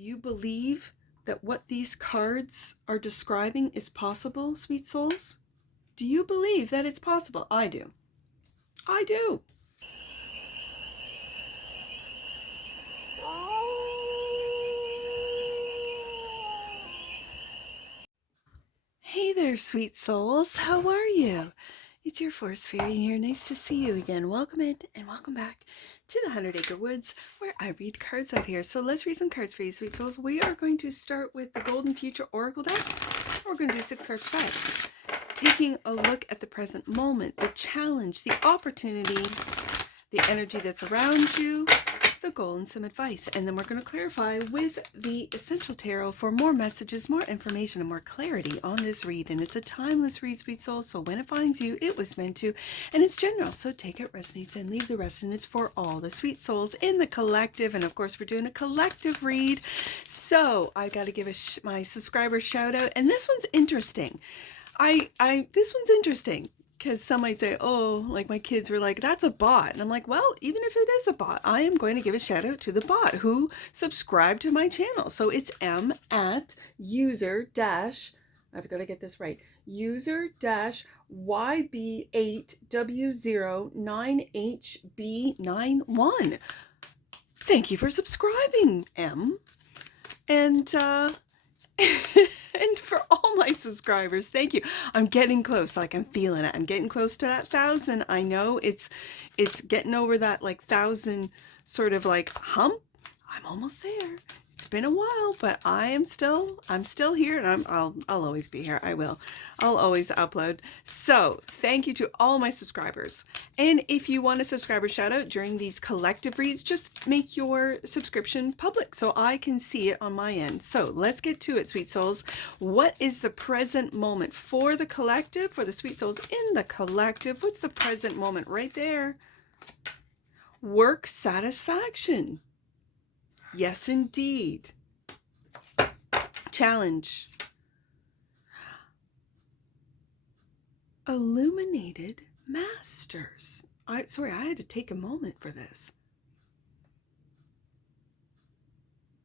Do you believe that what these cards are describing is possible, sweet souls? Do you believe that it's possible? I do. I do. Hey there, sweet souls. How are you? It's your Force Fairy here. Nice to see you again. Welcome in and welcome back to the 100 Acre Woods, where I read cards out here. So let's read some cards for you, sweet souls. We are going to start with the Golden Future Oracle deck. We're going to do 6 cards 5. Taking a look at the present moment, the challenge, the opportunity, the energy that's around you, the goal, and some advice. And then we're going to clarify with the Essential Tarot for more messages, more information, and more clarity on this read. And it's a timeless read, sweet soul. So when it finds you, it was meant to. And it's general. So take it, resonates, and leave the rest. And it's for all the sweet souls in the collective. And of course, we're doing a collective read. So I got to give my subscriber shout out. And this one's interesting. This one's interesting. Because some might say, oh, like my kids were like, that's a bot. And I'm like, well, even if it is a bot, I am going to give a shout out to the bot who subscribed to my channel. So it's M at user dash, I've got to get this right, user dash YB8W09HB91. Thank you for subscribing, M. And, and for all my subscribers, thank you. I'm getting close, like I'm feeling it. I'm getting close to that 1,000. I know it's getting over that like 1,000 sort of like hump. I'm almost there. It's been a while, but I'm still here, and I'll always be here. I'll always upload. So thank you to all my subscribers. And if you want a subscriber shout out during these collective reads, just make your subscription public so I can see it on my end. So let's get to it, sweet souls. What is the present moment for the collective, for the sweet souls in the collective? What's the present moment right there? Work satisfaction. Yes, indeed. Challenge. Illuminated Masters. Sorry, I had to take a moment for this.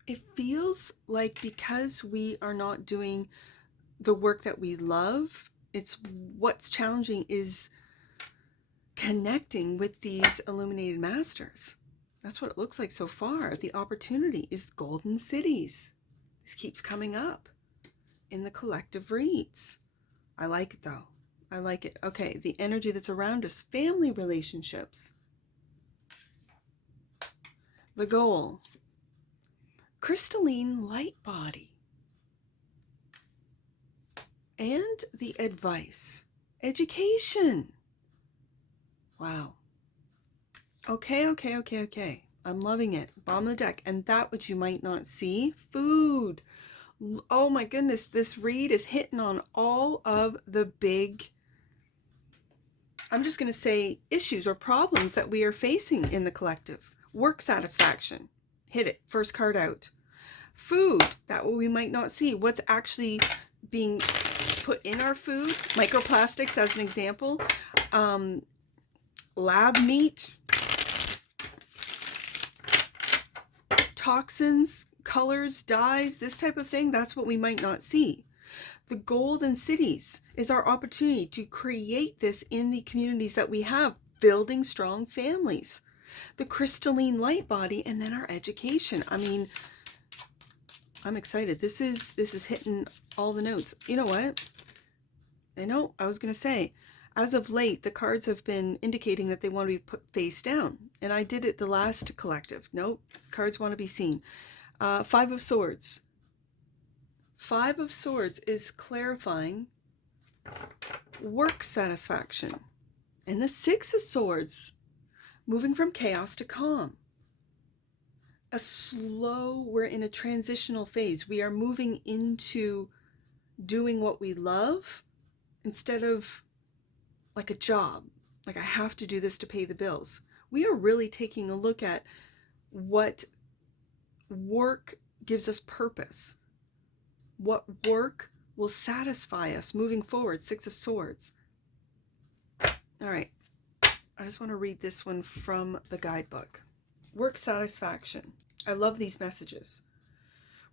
It feels like because we are not doing the work that we love, what's challenging is connecting with these illuminated masters. That's what it looks like so far. The opportunity is golden cities. This keeps coming up in the collective reads. I like it though. I like it. Okay, the energy that's around us, family relationships. The goal, crystalline light body. And the advice, education. Wow. Okay. I'm loving it. Bottom of the deck. And that which you might not see, food. Oh my goodness, this read is hitting on all of the big, I'm just going to say, issues or problems that we are facing in the collective. Work satisfaction. Hit it. First card out. Food. That what we might not see. What's actually being put in our food. Microplastics as an example. Lab meat. Toxins, colors, dyes, this type of thing, that's what we might not see. The golden cities is our opportunity to create this in the communities that we have, building strong families. The crystalline light body, and then our education. I mean, I'm excited. This is hitting all the notes. You know what? I was going to say, as of late, the cards have been indicating that they want to be put face down. And I did it the last collective. Nope, cards want to be seen. 5 of Swords. 5 of Swords is clarifying work satisfaction. And the 6 of Swords, moving from chaos to calm. We're in a transitional phase. We are moving into doing what we love instead of like a job, like I have to do this to pay the bills. We are really taking a look at what work gives us purpose, what work will satisfy us moving forward. 6 of Swords. All right, I just want to read this one from the guidebook. Work satisfaction. I love these messages.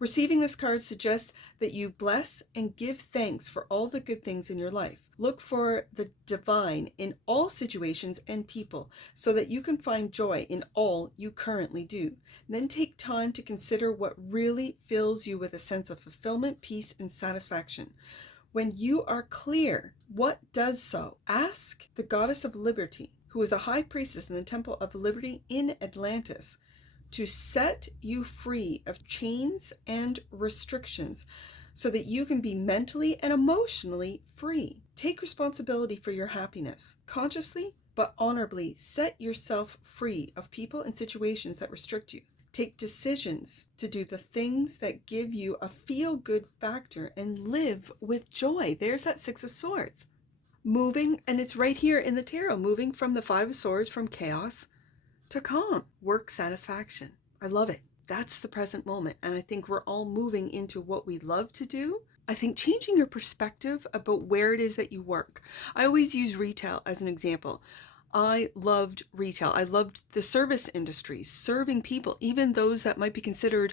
Receiving this card suggests that you bless and give thanks for all the good things in your life. Look for the divine in all situations and people so that you can find joy in all you currently do. Then take time to consider what really fills you with a sense of fulfillment, peace, and satisfaction. When you are clear what does so, ask the goddess of liberty, who is a high priestess in the Temple of Liberty in Atlantis, to set you free of chains and restrictions so that you can be mentally and emotionally free. Take responsibility for your happiness. Consciously but honorably set yourself free of people and situations that restrict you. Take decisions to do the things that give you a feel-good factor and live with joy. There's that Six of Swords. Moving, and it's right here in the tarot, moving from the Five of Swords, from chaos to calm, work satisfaction. I love it. That's the present moment. And I think we're all moving into what we love to do. I think changing your perspective about where it is that you work. I always use retail as an example. I loved retail. I loved the service industry, serving people, even those that might be considered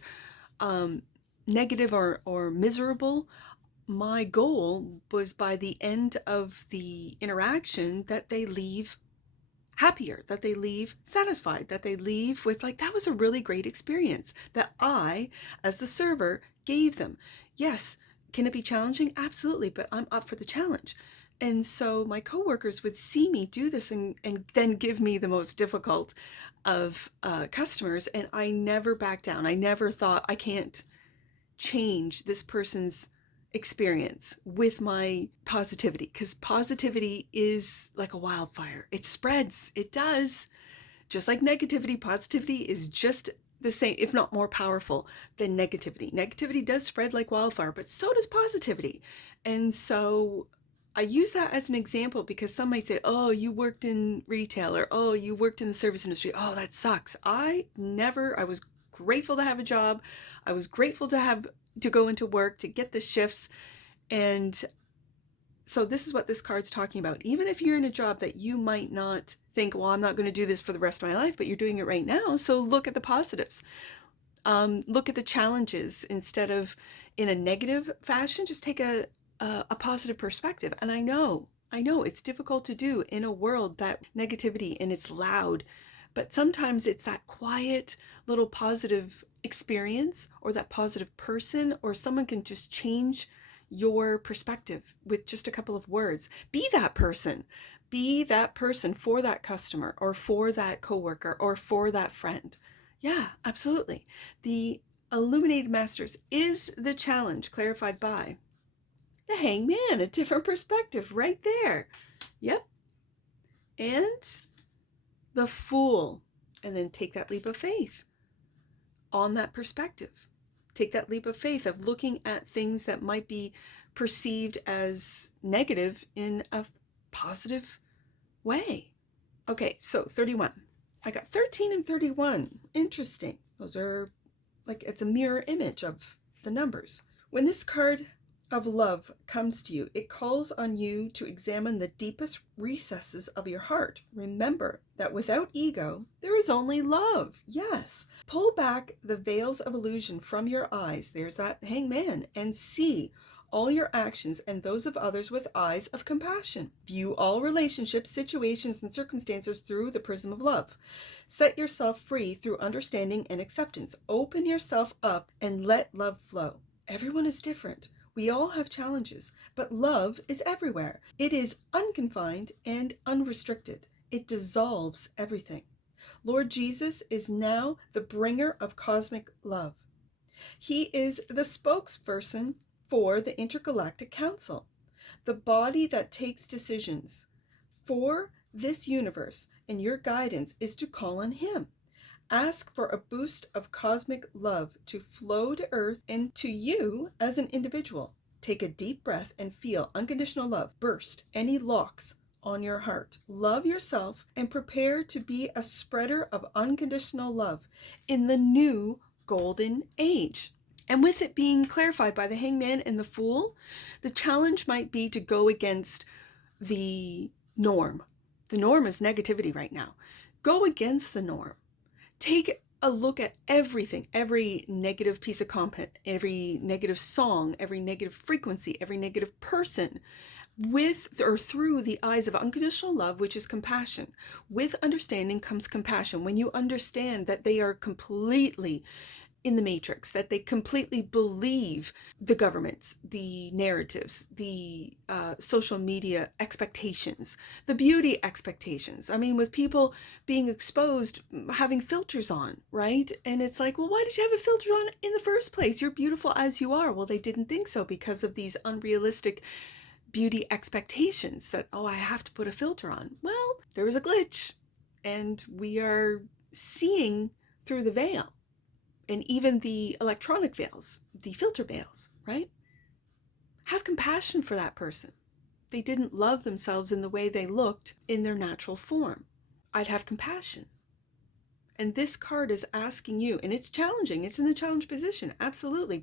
negative or miserable. My goal was by the end of the interaction that they leave happier, that they leave satisfied, that they leave with like, that was a really great experience that I, as the server, gave them. Yes, can it be challenging? Absolutely, but I'm up for the challenge. And so my coworkers would see me do this and then give me the most difficult of customers, and I never backed down. I never thought, I can't change this person's experience with my positivity, because positivity is like a wildfire. It spreads. It does. Just like negativity, positivity is just the same, if not more powerful than negativity. Negativity does spread like wildfire, but so does positivity. And so I use that as an example because some might say, oh, you worked in retail, or oh, you worked in the service industry. Oh, that sucks. I was grateful to have a job. I was grateful to go into work, to get the shifts. And so this is what this card's talking about. Even if you're in a job that you might not think, well, I'm not going to do this for the rest of my life, but you're doing it right now. So look at the positives. Look at the challenges instead of in a negative fashion. Just take a positive perspective. And I know it's difficult to do in a world that negativity and it's loud, but sometimes it's that quiet little positive experience or that positive person, or someone can just change your perspective with just a couple of words. Be that person for that customer or for that coworker or for that friend. Yeah, absolutely. The Illuminated Masters is the challenge clarified by the Hangman, a different perspective right there. Yep. And the Fool. And then take that leap of faith on that perspective. Take that leap of faith of looking at things that might be perceived as negative in a positive way. Okay, so 31. I got 13 and 31. Interesting. Those are like, it's a mirror image of the numbers. When this card of love comes to you, it calls on you to examine the deepest recesses of your heart. Remember that without ego, there is only love. Yes. Pull back the veils of illusion from your eyes. There's that Hangman. And see all your actions and those of others with eyes of compassion. View all relationships, situations, and circumstances through the prism of love. Set yourself free through understanding and acceptance. Open yourself up and let love flow. Everyone is different. We all have challenges, but love is everywhere. It is unconfined and unrestricted. It dissolves everything. Lord Jesus is now the bringer of cosmic love. He is the spokesperson for the Intergalactic Council, the body that takes decisions for this universe, and your guidance is to call on him. Ask for a boost of cosmic love to flow to Earth and to you as an individual. Take a deep breath and feel unconditional love burst any locks on your heart. Love yourself and prepare to be a spreader of unconditional love in the new golden age. And with it being clarified by the Hangman and the Fool, the challenge might be to go against the norm. The norm is negativity right now. Go against the norm. Take a look at everything, every negative piece of content, every negative song, every negative frequency, every negative person, with or through the eyes of unconditional love, which is compassion. With understanding comes compassion. When you understand that they are completely in the matrix, that they completely believe the governments, the narratives, the social media expectations, the beauty expectations. I mean, with people being exposed, having filters on, right? And it's like, well, why did you have a filter on in the first place? You're beautiful as you are. Well, they didn't think so because of these unrealistic beauty expectations that, oh, I have to put a filter on. Well, there was a glitch, and we are seeing through the veil. And even the electronic veils, the filter veils, right? Have compassion for that person. They didn't love themselves in the way they looked in their natural form. I'd have compassion. And this card is asking you, and it's challenging. It's in the challenge position, absolutely.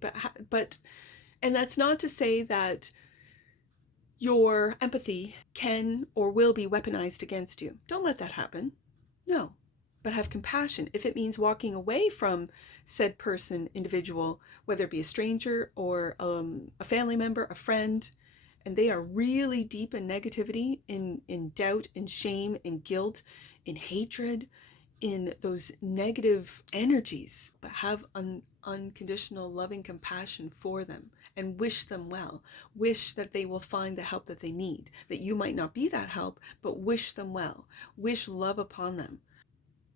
But, and that's not to say that your empathy can or will be weaponized against you. Don't let that happen. No. But have compassion. If it means walking away from said person, individual, whether it be a stranger or a family member, a friend, and they are really deep in negativity, in doubt, in shame, in guilt, in hatred, in those negative energies, but have unconditional loving compassion for them and wish them well. Wish that they will find the help that they need, that you might not be that help, but wish them well. Wish love upon them.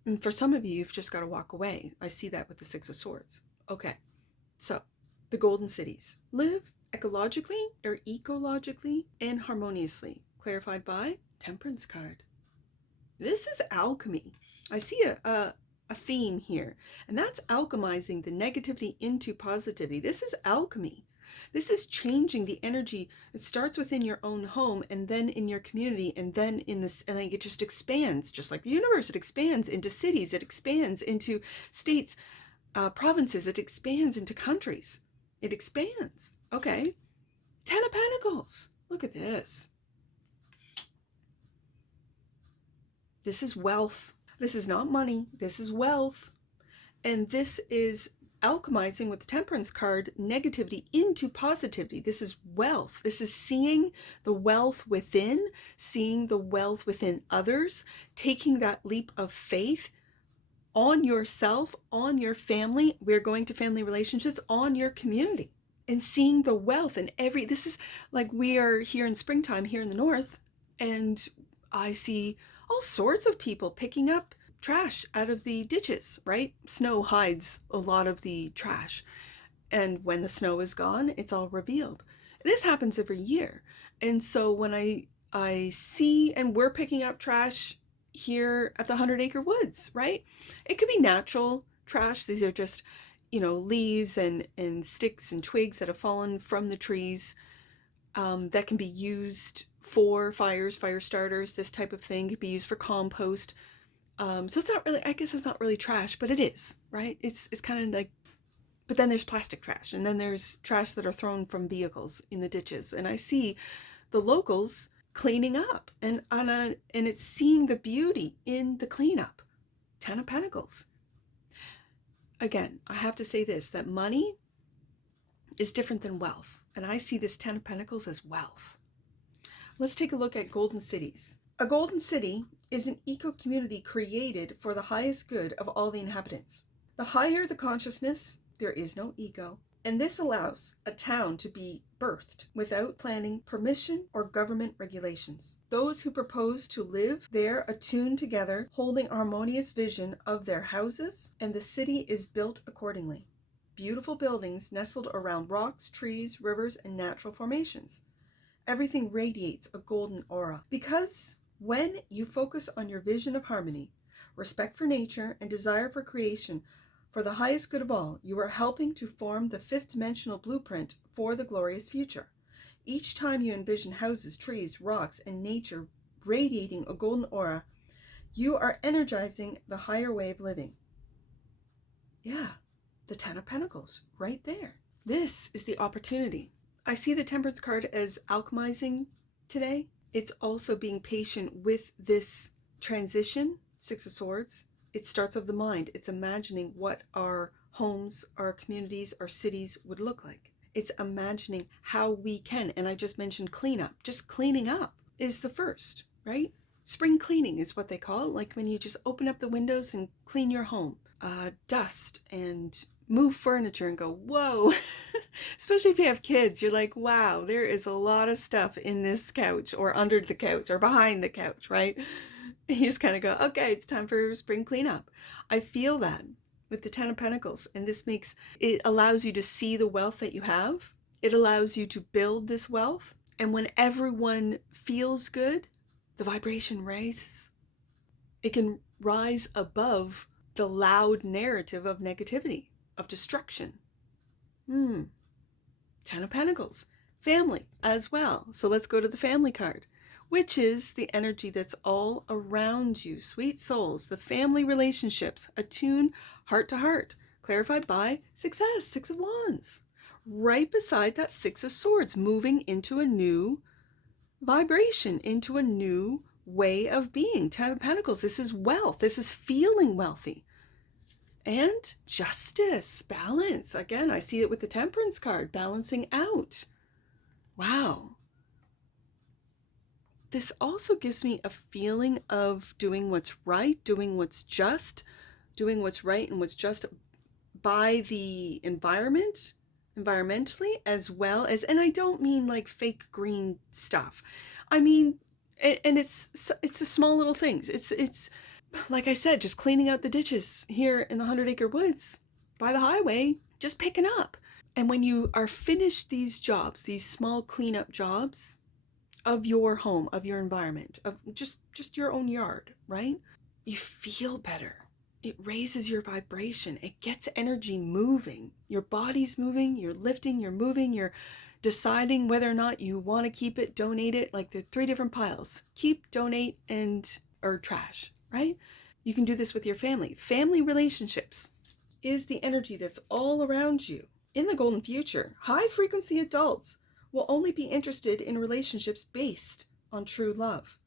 And for some of you, you've just got to walk away. I see that with the Six of Swords. Okay, so the golden cities. Live ecologically or ecologically and harmoniously. Clarified by Temperance card. This is alchemy. I see a theme here, and that's alchemizing the negativity into positivity. This is alchemy. This is changing the energy. It starts within your own home, and then in your community, and then in this, and then it just expands, just like the universe. It expands into cities. It expands into states, provinces. It expands into countries. It expands. Okay. Ten of Pentacles. Look at this. This is wealth. This is not money. This is wealth. And this is alchemizing with the Temperance card, negativity into positivity. This is wealth. This is seeing the wealth within, seeing the wealth within others, taking that leap of faith on yourself, on your family. We're going to family relationships, on your community, and seeing the wealth in every, this is like we are here in springtime here in the north, and I see all sorts of people picking up trash out of the ditches, right? Snow hides a lot of the trash. And when the snow is gone, it's all revealed. This happens every year. And so when I see, and we're picking up trash here at the 100-acre woods, right? It could be natural trash. These are just, leaves and sticks and twigs that have fallen from the trees, that can be used for fires, fire starters, this type of thing. It could be used for compost. So it's not really, I guess it's not really trash, but it is, right? It's kind of like, but then there's plastic trash, and then there's trash that are thrown from vehicles in the ditches. And I see the locals cleaning up, and it's seeing the beauty in the cleanup. Ten of Pentacles. Again, I have to say this, that money is different than wealth. And I see this Ten of Pentacles as wealth. Let's take a look at golden cities. A golden city is an eco-community created for the highest good of all the inhabitants. The higher the consciousness, there is no ego. And this allows a town to be birthed without planning, permission, or government regulations. Those who propose to live there attune together, holding a harmonious vision of their houses, and the city is built accordingly. Beautiful buildings nestled around rocks, trees, rivers, and natural formations. Everything radiates a golden aura. Because when you focus on your vision of harmony, respect for nature, and desire for creation, for the highest good of all, you are helping to form the fifth-dimensional blueprint for the glorious future. Each time you envision houses, trees, rocks, and nature radiating a golden aura, you are energizing the higher way of living. Yeah, the Ten of Pentacles, right there. This is the opportunity. I see the Temperance card as alchemizing today. It's also being patient with this transition, Six of Swords, It starts of the mind. It's imagining what our homes, our communities, our cities would look like. It's imagining how we can, and I just mentioned cleanup. Just cleaning up is the first, right? Spring cleaning is what they call it, like when you just open up the windows and clean your home. Dust and move furniture and go, whoa. Especially if you have kids, you're like, wow, there is a lot of stuff in this couch or under the couch or behind the couch, right? And you just kind of go, okay, it's time for spring cleanup. I feel that with the Ten of Pentacles, and it allows you to see the wealth that you have. It allows you to build this wealth. And when everyone feels good, the vibration raises. It can rise above the loud narrative of negativity, of destruction. Ten of Pentacles. Family as well. So let's go to the family card, which is the energy that's all around you. Sweet souls, the family relationships, attuned heart to heart, clarified by success, Six of Wands. Right beside that Six of Swords, moving into a new vibration, into a new way of being. Ten of Pentacles, this is wealth. This is feeling wealthy. And justice, balance. Again, I see it with the Temperance card, balancing out. Wow. This also gives me a feeling of doing what's right, doing what's just, doing what's right and what's just by the environment, environmentally, as well as, and I don't mean like fake green stuff. I mean, and it's the small little things. It's like I said, just cleaning out the ditches here in the 100-acre woods by the highway, just picking up. And when you are finished these jobs, these small cleanup jobs of your home, of your environment, of just your own yard, right? You feel better. It raises your vibration. It gets energy moving. Your body's moving, you're lifting, you're moving, you're deciding whether or not you want to keep it, donate it, like the 3 different piles. Keep, donate, or trash, right? You can do this with your family. Family relationships is the energy that's all around you. In the golden future, high frequency adults will only be interested in relationships based on true love.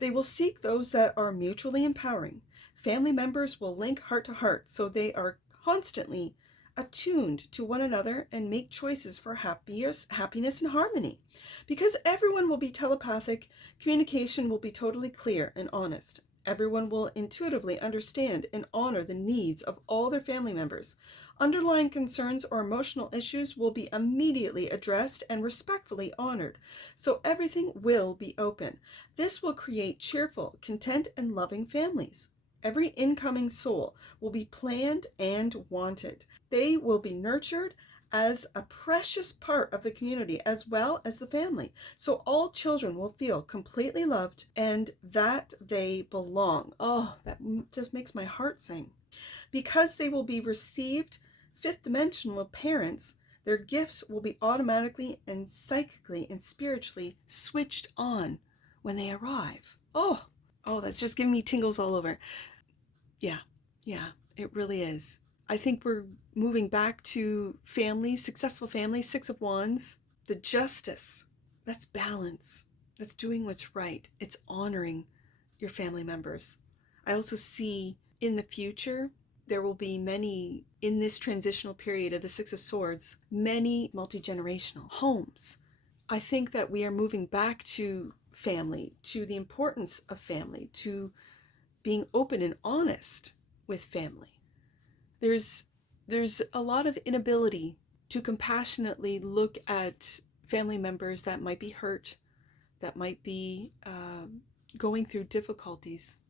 They will seek those that are mutually empowering. Family members will link heart to heart, so they are constantly attuned to one another and make choices for happiness and harmony. Because everyone will be telepathic, communication will be totally clear and honest. Everyone will intuitively understand and honor the needs of all their family members. Underlying concerns or emotional issues will be immediately addressed and respectfully honored, so everything will be open. This will create cheerful, content, and loving families. Every incoming soul will be planned and wanted. They will be nurtured as a precious part of the community as well as the family. So all children will feel completely loved and that they belong. Oh, that just makes my heart sing. Because they will be received fifth dimensional parents, their gifts will be automatically and psychically and spiritually switched on when they arrive. Oh, that's just giving me tingles all over. Yeah, it really is. I think we're moving back to families, successful families, Six of Wands. The justice, that's balance. That's doing what's right. It's honoring your family members. I also see in the future, there will be many, in this transitional period of the Six of Swords, many multi-generational homes. I think that we are moving back to family, to the importance of family, to being open and honest with family. There's a lot of inability to compassionately look at family members that might be hurt, that might be going through difficulties,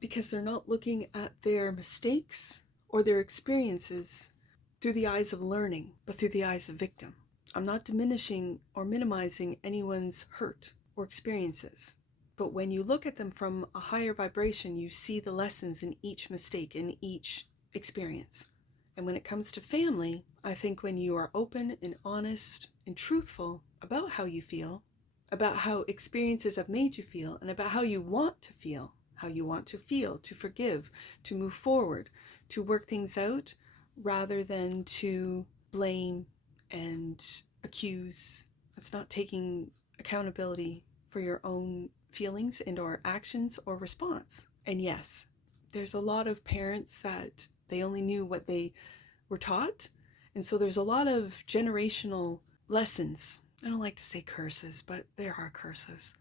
because they're not looking at their mistakes or their experiences through the eyes of learning, but through the eyes of victim. I'm not diminishing or minimizing anyone's hurt or experiences. But when you look at them from a higher vibration, you see the lessons in each mistake, in each experience. And when it comes to family, I think when you are open and honest and truthful about how you feel, about how experiences have made you feel, and about how you want to feel, to forgive, to move forward, to work things out, rather than to blame and accuse. That's not taking accountability for your own feelings and or actions or response. And yes, There's a lot of parents that they only knew what they were taught. And so there's a lot of generational lessons. I don't like to say curses, but there are curses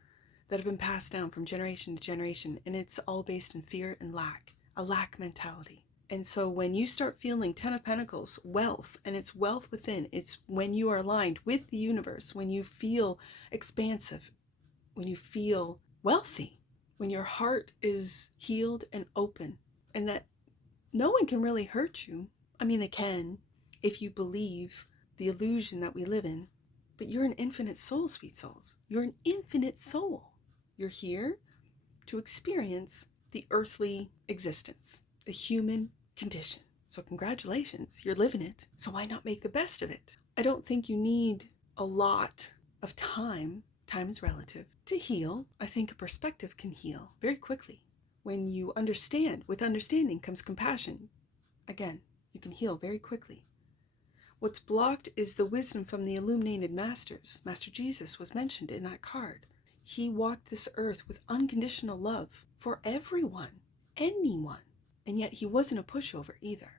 that have been passed down from generation to generation. And it's all based in fear and lack, a lack mentality. And so when you start feeling Ten of Pentacles, wealth, and it's wealth within, it's when you are aligned with the universe, when you feel expansive, when you feel wealthy, when your heart is healed and open, and that no one can really hurt you. I mean, they can if you believe the illusion that we live in. But you're an infinite soul, sweet souls. You're an infinite soul. You're here to experience the earthly existence, the human condition. So congratulations, you're living it. So why not make the best of it? I don't think you need a lot of time. Time is relative. To heal, I think a perspective can heal very quickly. When you understand, with understanding comes compassion. Again, you can heal very quickly. What's blocked is the wisdom from the illuminated masters. Master Jesus was mentioned in that card. He walked this earth with unconditional love for everyone, anyone. And yet he wasn't a pushover either.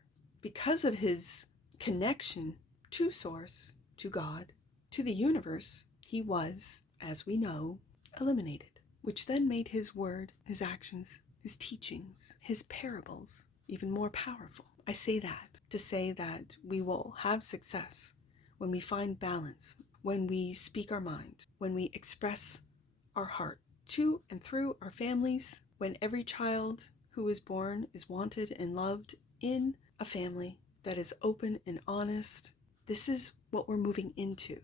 Because of his connection to Source, to God, to the universe, he was, as we know, eliminated, which then made his word, his actions, his teachings, his parables even more powerful. I say that to say that we will have success when we find balance, when we speak our mind, when we express our heart to and through our families, when every child who is born is wanted and loved in a family that is open and honest. This is what we're moving into.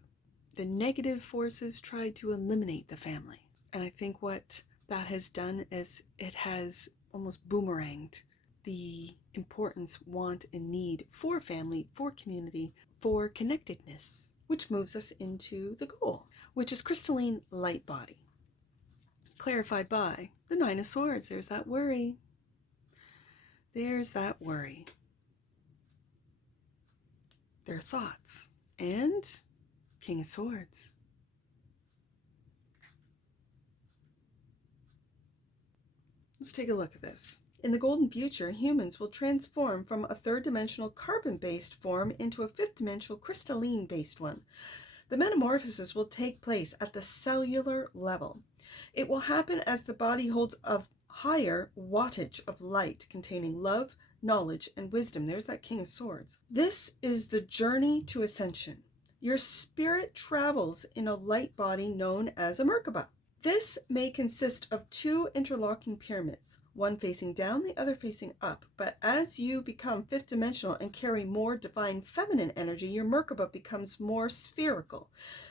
The negative forces tried to eliminate the family. And I think what that has done is it has almost boomeranged the importance, want, and need for family, for community, for connectedness, which moves us into the goal, which is crystalline light body. Clarified by the Nine of Swords. There's that worry. There's that worry. Their thoughts. And King of Swords. Let's take a look at this. In the golden future, humans will transform from a third-dimensional carbon-based form into a fifth-dimensional crystalline-based one. The metamorphosis will take place at the cellular level. It will happen as the body holds a higher wattage of light containing love, knowledge, and wisdom. There's that King of Swords. This is the journey to ascension. Your spirit travels in a light body known as a Merkaba. This may consist of two interlocking pyramids, one facing down, the other facing up. But as you become fifth dimensional and carry more divine feminine energy, your Merkaba becomes more spherical.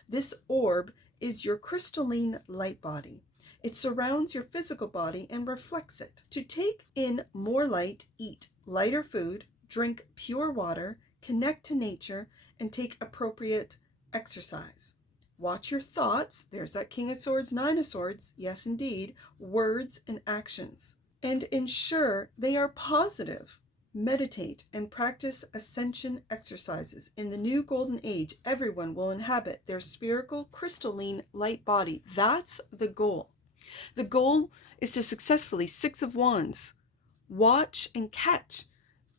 This orb is your crystalline light body. It surrounds your physical body and reflects it. To take in more light, eat lighter food, drink pure water, connect to nature, and take appropriate exercise. Watch your thoughts. There's that King of Swords, Nine of Swords. Yes, indeed. Words and actions. And ensure they are positive. Meditate and practice ascension exercises. In the new golden age, everyone will inhabit their spherical, crystalline light body. That's the goal. The goal is to successfully, Six of Wands, watch and catch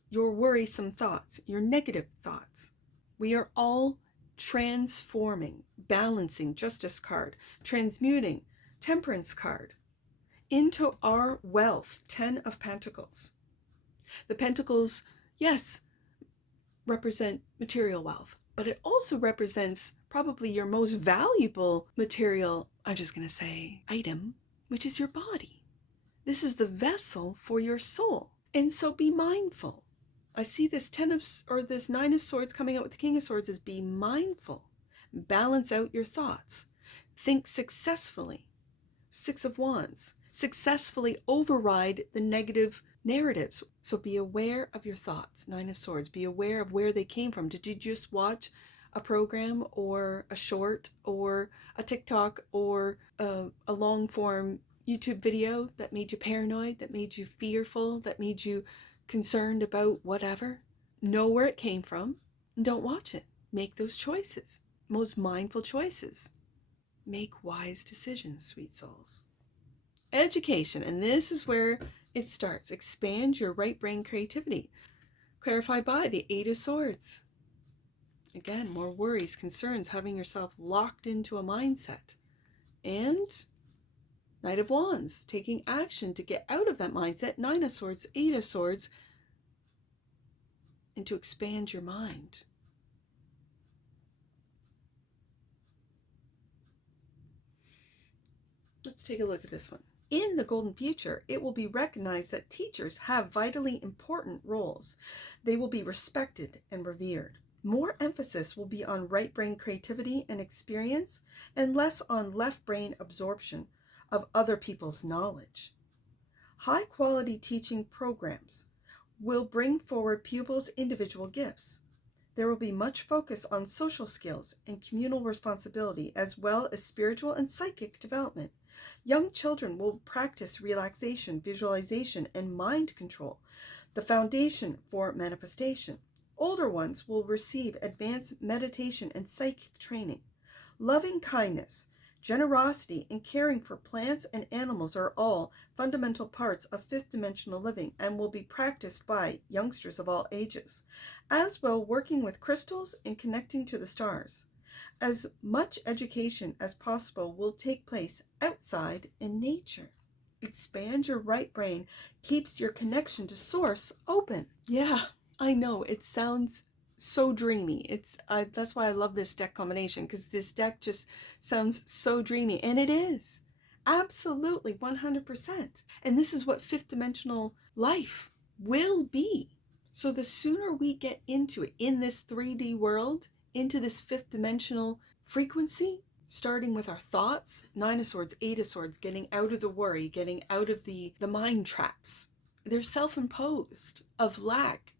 your worrisome thoughts, your negative thoughts. We are all transforming, balancing, Justice card, transmuting, Temperance card, into our wealth, Ten of Pentacles. The Pentacles, yes, represent material wealth, but it also represents probably your most valuable material, I'm just going to say, item, which is your body. This is the vessel for your soul. And so be mindful. I see this this Nine of Swords coming out with the King of Swords is be mindful. Balance out your thoughts. Think successfully. Six of Wands. Successfully override the negative narratives. So be aware of your thoughts. Nine of Swords. Be aware of where they came from. Did you just watch a program or a short or a TikTok or a long form YouTube video that made you paranoid, that made you fearful, that made you concerned about whatever? Know where it came from and don't watch it. Make those choices. Most mindful choices. Make wise decisions, sweet souls. Education, and this is where it starts. Expand your right brain creativity. Clarified by the Eight of Swords. Again, more worries, concerns, having yourself locked into a mindset. And Knight of Wands, taking action to get out of that mindset. Nine of Swords, Eight of Swords, and to expand your mind. Let's take a look at this one. In the golden future, it will be recognized that teachers have vitally important roles. They will be respected and revered. More emphasis will be on right brain creativity and experience, and less on left brain absorption of other people's knowledge. High quality teaching programs will bring forward pupils' individual gifts. There will be much focus on social skills and communal responsibility, as well as spiritual and psychic development. Young children will practice relaxation, visualization, and mind control, the foundation for manifestation. Older ones will receive advanced meditation and psychic training. Loving kindness, generosity, and caring for plants and animals are all fundamental parts of fifth dimensional living and will be practiced by youngsters of all ages, as well working with crystals and connecting to the stars. As much education as possible will take place outside in nature. Expand your right brain keeps your connection to source open. Yeah, I know it sounds so dreamy. That's why I love this deck combination, because this deck just sounds so dreamy, and it is. Absolutely, 100%. And this is what fifth dimensional life will be. So the sooner we get into it, in this 3D world, into this fifth dimensional frequency, starting with our thoughts, Nine of Swords, Eight of Swords, getting out of the worry, getting out of the mind traps. They're self-imposed, of lack,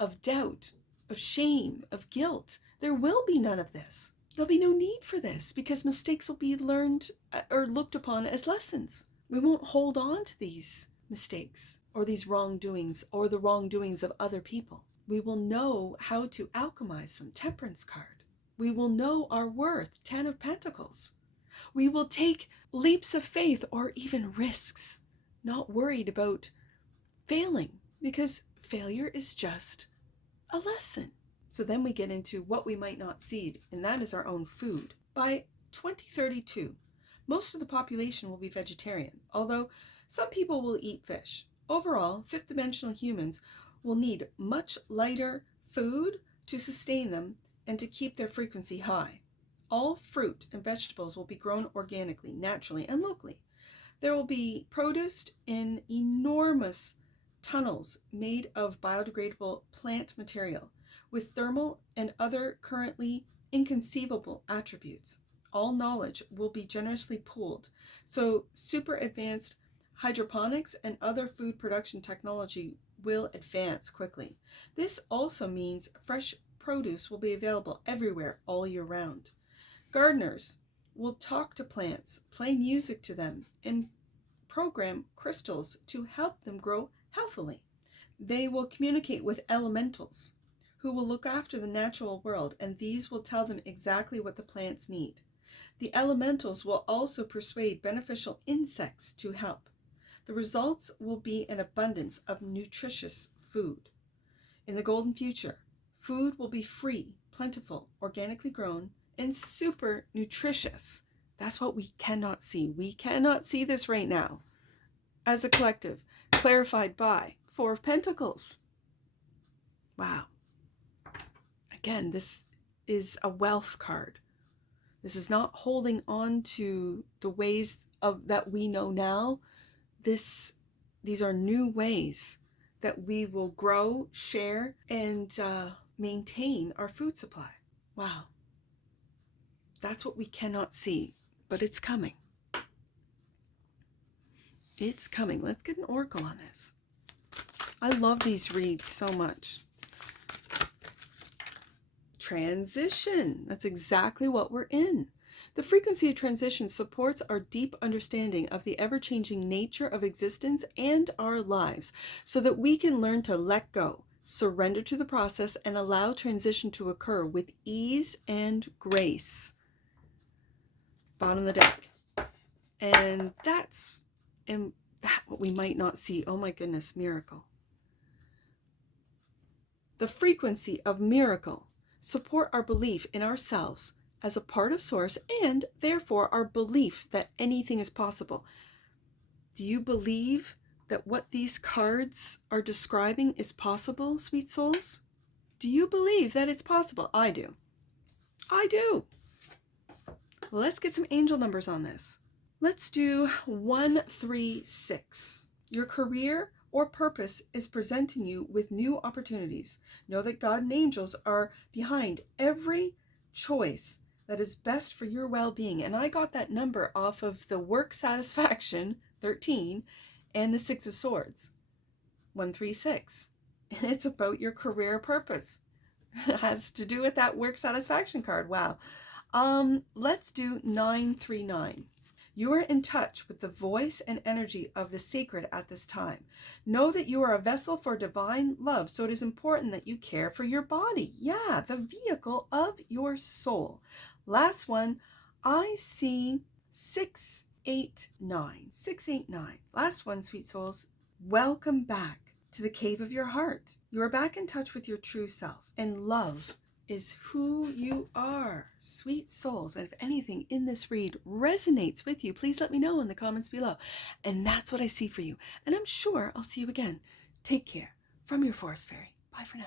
of doubt, of shame, of guilt. There will be none of this. There'll be no need for this, because mistakes will be learned or looked upon as lessons. We won't hold on to these mistakes or these wrongdoings or the wrongdoings of other people. We will know how to alchemize them. Temperance card. We will know our worth. Ten of Pentacles. We will take leaps of faith or even risks, not worried about failing, because failure is just a lesson. So then we get into what we might not see, and that is our own food. By 2032, most of the population will be vegetarian, although some people will eat fish. Overall, fifth dimensional humans will need much lighter food to sustain them and to keep their frequency high. All fruit and vegetables will be grown organically, naturally, and locally. There will be produced in enormous tunnels made of biodegradable plant material with thermal and other currently inconceivable attributes. All knowledge will be generously pooled, so super advanced hydroponics and other food production technology will advance quickly. This also means fresh produce will be available everywhere all year round. Gardeners will talk to plants, play music to them, and program crystals to help them grow healthily. They will communicate with elementals who will look after the natural world, and these will tell them exactly what the plants need. The elementals will also persuade beneficial insects to help. The results will be an abundance of nutritious food. In the golden future, food will be free, plentiful, organically grown, and super nutritious. That's what we cannot see. We cannot see this right now. As a collective, clarified by Four of Pentacles. Wow. Again, this is a wealth card. This is not holding on to the ways that we know now. These are new ways that we will grow, share, and maintain our food supply. Wow. That's what we cannot see, but it's coming. It's coming. Let's get an oracle on this. I love these reads so much. Transition. That's exactly what we're in. The frequency of transition supports our deep understanding of the ever-changing nature of existence and our lives, so that we can learn to let go, surrender to the process, and allow transition to occur with ease and grace. Bottom of the deck. And that's That what we might not see. Oh my goodness, miracle. The frequency of miracle support our belief in ourselves as a part of source, and therefore our belief that anything is possible. Do you believe that what these cards are describing is possible, sweet souls? Do you believe that it's possible? I do. I do. Let's get some angel numbers on this. Let's do 136. Your career or purpose is presenting you with new opportunities. Know that God and angels are behind every choice that is best for your well-being. And I got that number off of the work satisfaction, 13, and the 6 of Swords, 136. And it's about your career purpose. It has to do with that work satisfaction card. Wow. Let's do 939. You are in touch with the voice and energy of the sacred at this time. Know that you are a vessel for divine love, so it is important that you care for your body. Yeah, the vehicle of your soul. Last one, I see 689. 689. Last one, sweet souls. Welcome back to the cave of your heart. You are back in touch with your true self, and love is who you are, sweet souls. And if anything in this read resonates with you, please let me know in the comments below. And that's what I see for you. And I'm sure I'll see you again. Take care. From your forest fairy. Bye for now.